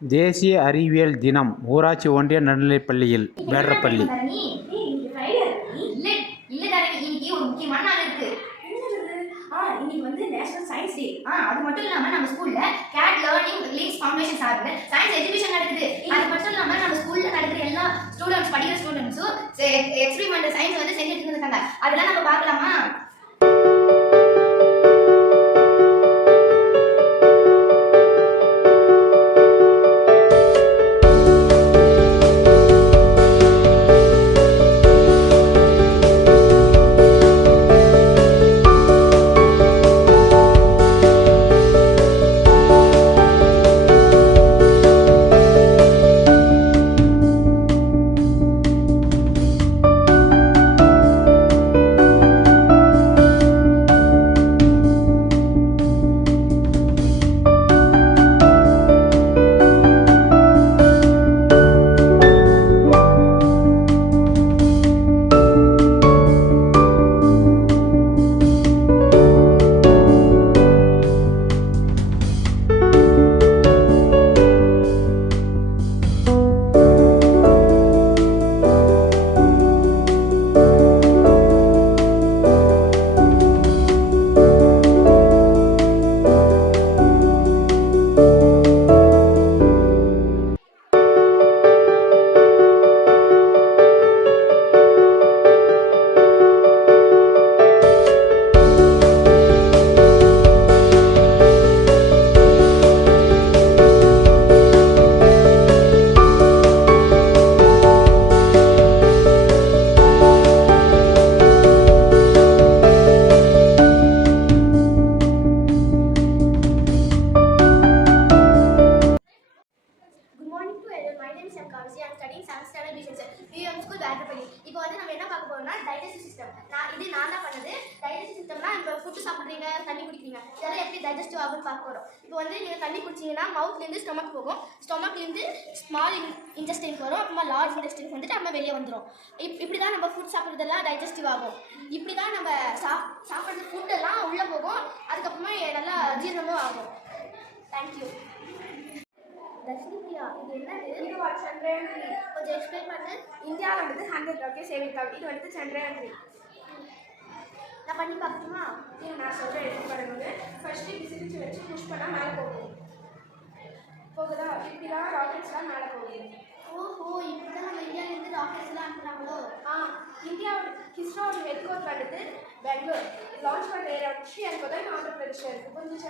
தேசிய அறிவியல் தினம் ஊராட்சி ஒன்றிய நடுநிலைப்பள்ளியில் வேடரப்பள்ளி. இன்னைக்கு வந்து நேஷனல் சயின்ஸ் டே. அது மட்டும் இல்லாம நம்ம ஸ்கூல்ல கேட் லேர்னிங் லிங்க்ஸ் ஃபவுண்டேஷன் சார்பில் சயின்ஸ் எஜுகேஷன் நடக்குது. அது மட்டும் இல்லாம நம்ம ஸ்கூல்ல நடக்கிற எல்லா ஸ்டூடெண்ட்ஸ் படிக்கிற ஸ்டூடெண்ட்ஸும் எக்ஸ்பெரிமெண்டல் சயின்ஸ் வந்து செஞ்சுட்டு இருக்காங்க. அதெல்லாம் நம்ம பார்க்கலாமா? I'm studying 7th standard B section. UM school வேடரப்பள்ளி. இப்போ வந்து நம்ம என்ன பார்க்க போறோம்னா டைஜஸ்டிவ் சிஸ்டம். நான் தான் பண்ணது. டைஜஸ்டிவ் சிஸ்டம்னா இப்போ ஃபுட் சாப்பிடுறீங்க, தண்ணி குடிக்கிறீங்க. இதெல்லாம் எப்படி டைஜஸ்டிவ் ஆகும்னு பார்க்க போறோம். இப்போ வந்து நீங்க தண்ணி குடிச்சீங்கன்னா மவுத்ல இருந்து ஸ்டொமக் போகும். ஸ்டொமக்ல இருந்து ஸ்மால் இன்டெஸ்டைன் வரும். அப்புறமா லார்ஜ் இன்டெஸ்டைன் வந்துட்டு நம்ம வெளியே வந்துரும். இப்படி தான் நம்ம ஃபுட் சாப்பிடுறதெல்லாம் டைஜஸ்டிவ் ஆகும். இப்படி தான் நம்ம சாப்பிடுற ஃபுட் எல்லாம் உள்ள போகும். அதுக்கப்புறமா நல்லா ஜீரணமும் ஆகும். Thank you. தர்ஷினியா, இது என்னது? இது ஒரு சந்திரயான் 3. கொஞ்சம் எக்ஸ்பிளைன் பண்ணு. இந்தியாவில் வந்து 100 ராக்கெட் சேவிருக்காங்க. இது வந்து சந்திரயான் 3. நான் பண்ணி பார்க்கணுமா? நான் சொல்கிறேன், எடுத்து பாருங்க. ஃபர்ஸ்ட் விசிறிச்சு வச்சு புஷ் பண்ணால் மேலே போகும். போகுதா? இப்படி தான் ராக்கெட்ஸ்லாம் மேலே போகுது. ஓஹோ, இப்படி தான் நம்ம இந்தியாவிலேருந்து ராக்கெட்ஸ்லாம் அனுப்புகிறாங்களோ? இந்தியாவோட ஹிஸ்ரோட ஹெட் குவார்ட்டர் வந்துட்டு பெங்களூர். லான்ச் பண்ணுற ஏரியா வச்சு எனக்கு தான் ஆந்திர பிரதேஷ் இருக்குது. கொஞ்சம்